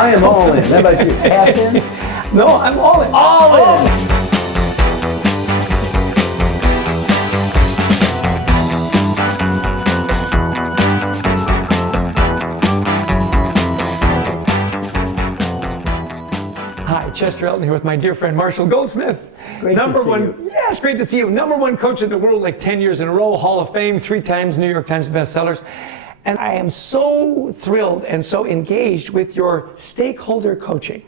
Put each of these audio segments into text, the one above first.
I am all in. How about you? Half in? No, I'm all in. All in. Hi, Chester Elton here with my dear friend Marshall Goldsmith. Great to see you. Yes, great to see you. Number one coach in the world, like 10 years in a row, Hall of Fame, 3 times New York Times bestsellers. And I am so thrilled and so engaged with your stakeholder coaching.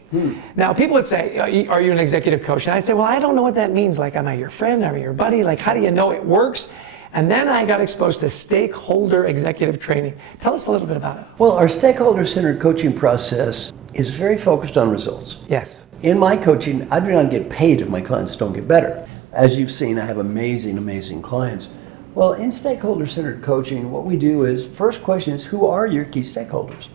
Now, people would say, are you an executive coach? And I say, well, I don't know what that means. Like, am I your friend? Am I your buddy? Like, how do you know it works? And then I got exposed to stakeholder executive training. Tell us a little bit about it. Well, our stakeholder-centered coaching process is very focused on results. Yes. In my coaching, I do not get paid if my clients don't get better. As you've seen, I have amazing, amazing clients. Well, in stakeholder-centered coaching, what we do is, first question is, who are your key stakeholders?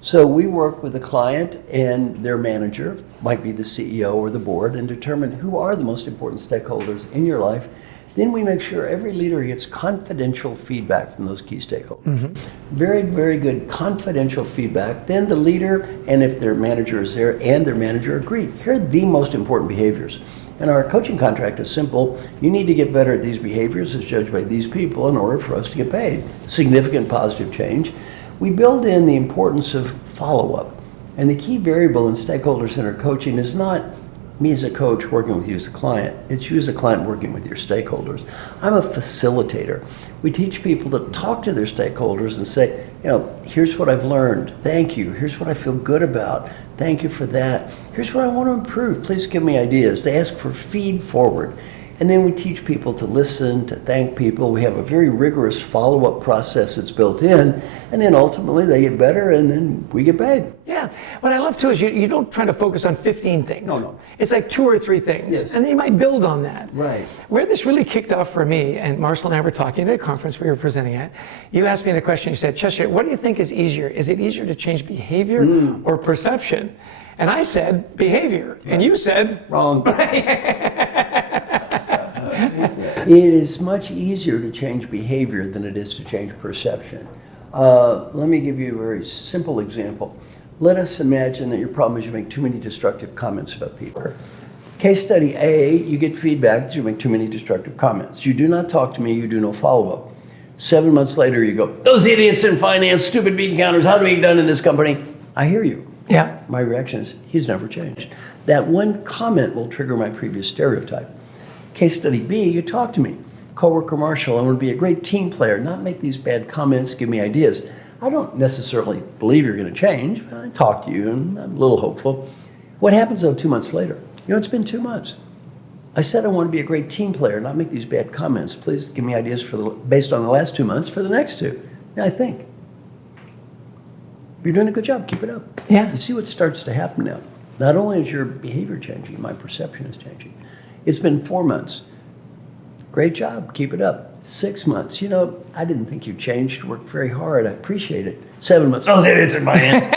So we work with the client and their manager, might be the CEO or the board, and determine who are the most important stakeholders in your life. Then we make sure every leader gets confidential feedback from those key stakeholders. Very, very good confidential feedback. Then the leader, and if their manager is there, and their manager agree. Here are the most important behaviors. And our coaching contract is simple. You need to get better at these behaviors as judged by these people in order for us to get paid. Significant positive change. We build in the importance of follow-up. And the key variable in stakeholder-centered coaching is not me as a coach working with you as a client. It's you as a client working with your stakeholders. I'm a facilitator. We teach people to talk to their stakeholders and say, here's what I've learned. Thank you. Here's what I feel good about. Thank you for that. Here's what I want to improve. Please give me ideas. They ask for feed forward. And then we teach people to listen, to thank people. We have a very rigorous follow-up process that's built in. And then ultimately they get better and then we get paid. Yeah. What I love too is you don't try to focus on 15 things. No. It's like 2 or 3 things. Yes. And then you might build on that. Right. Where this really kicked off for me, and Marshall and I were talking at a conference we were presenting at, you asked me the question, you said, Chester, what do you think is easier? Is it easier to change behavior or perception? And I said, behavior. Right. And you said? Wrong. It is much easier to change behavior than it is to change perception. Let me give you a very simple example. Let us imagine that your problem is you make too many destructive comments about people. Case study A, you get feedback that you make too many destructive comments. You do not talk to me, you do no follow-up. 7 months later you go, those idiots in finance, stupid bean counters, how do we get done in this company? I hear you. Yeah. My reaction is, he's never changed. That one comment will trigger my previous stereotype. Case study B, you talk to me. Coworker Marshall, I want to be a great team player, not make these bad comments, give me ideas. I don't necessarily believe you're going to change, but I talk to you and I'm a little hopeful. What happens though 2 months later? It's been 2 months. I said I want to be a great team player, not make these bad comments. Please give me ideas based on the last 2 months for the next 2. Now I think. You're doing a good job, keep it up. Yeah. You see what starts to happen now. Not only is your behavior changing, my perception is changing. It's been 4 months. Great job, keep it up. 6 months, I didn't think you changed, worked very hard, I appreciate it. 7 months, oh, it's in my hand.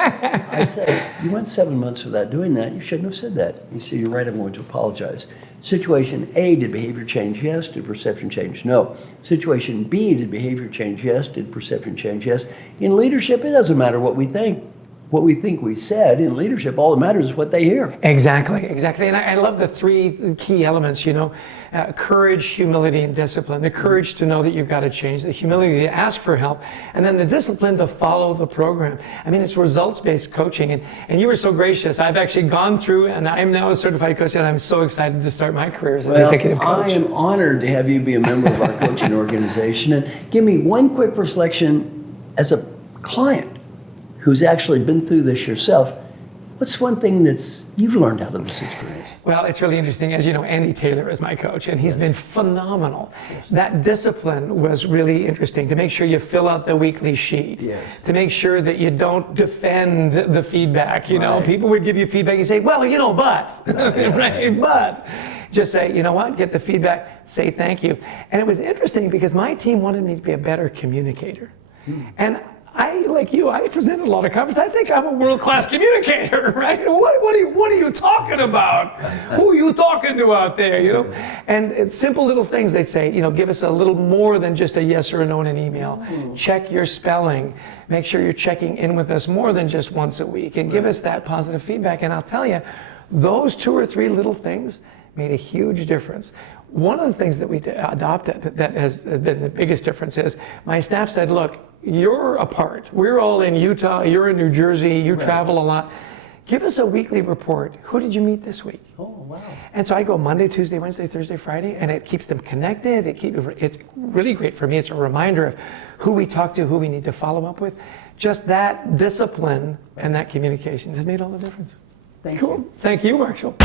I say, you went 7 months without doing that, you shouldn't have said that. You say, you're right, I'm going to apologize. Situation A, did behavior change? Yes. Did perception change? No. Situation B, did behavior change? Yes. Did perception change? Yes. In leadership, it doesn't matter what we think. What we think we said. In leadership, all that matters is what they hear. Exactly. And I love the 3 key elements, courage, humility, and discipline. The courage to know that you've got to change, the humility to ask for help, and then the discipline to follow the program. I mean, it's results-based coaching, and you were so gracious. I've actually gone through, and I'm now a certified coach, and I'm so excited to start my career as an executive coach. I am honored to have you be a member of our coaching organization. And give me one quick reflection as a client who's actually been through this yourself. What's one thing you've learned out of this experience? Well, it's really interesting. As you know, Andy Taylor is my coach, and he's been phenomenal. That discipline was really interesting, to make sure you fill out the weekly sheet, to make sure that you don't defend the feedback. People would give you feedback, you say, well, but, right? But just say, you know what, get the feedback, say thank you. And it was interesting because my team wanted me to be a better communicator. And like you, I presented a lot of conferences. I think I'm a world-class communicator, right? What are you talking about? Who are you talking to out there, you know? And it's simple little things they say, you know, give us a little more than just a yes or a no in an email. Check your spelling. Make sure you're checking in with us more than just once a week, and give us that positive feedback. And I'll tell you, those 2 or 3 little things made a huge difference. One of the things that we adopted that has been the biggest difference is my staff said, look, you're apart. We're all in Utah, you're in New Jersey, you travel a lot. Give us a weekly report. Who did you meet this week? Oh, wow. And so I go Monday, Tuesday, Wednesday, Thursday, Friday, and it keeps them connected. It's really great for me. It's a reminder of who we talk to, who we need to follow up with. Just that discipline and that communication has made all the difference. Thank Cool. you. Thank you, Marshall.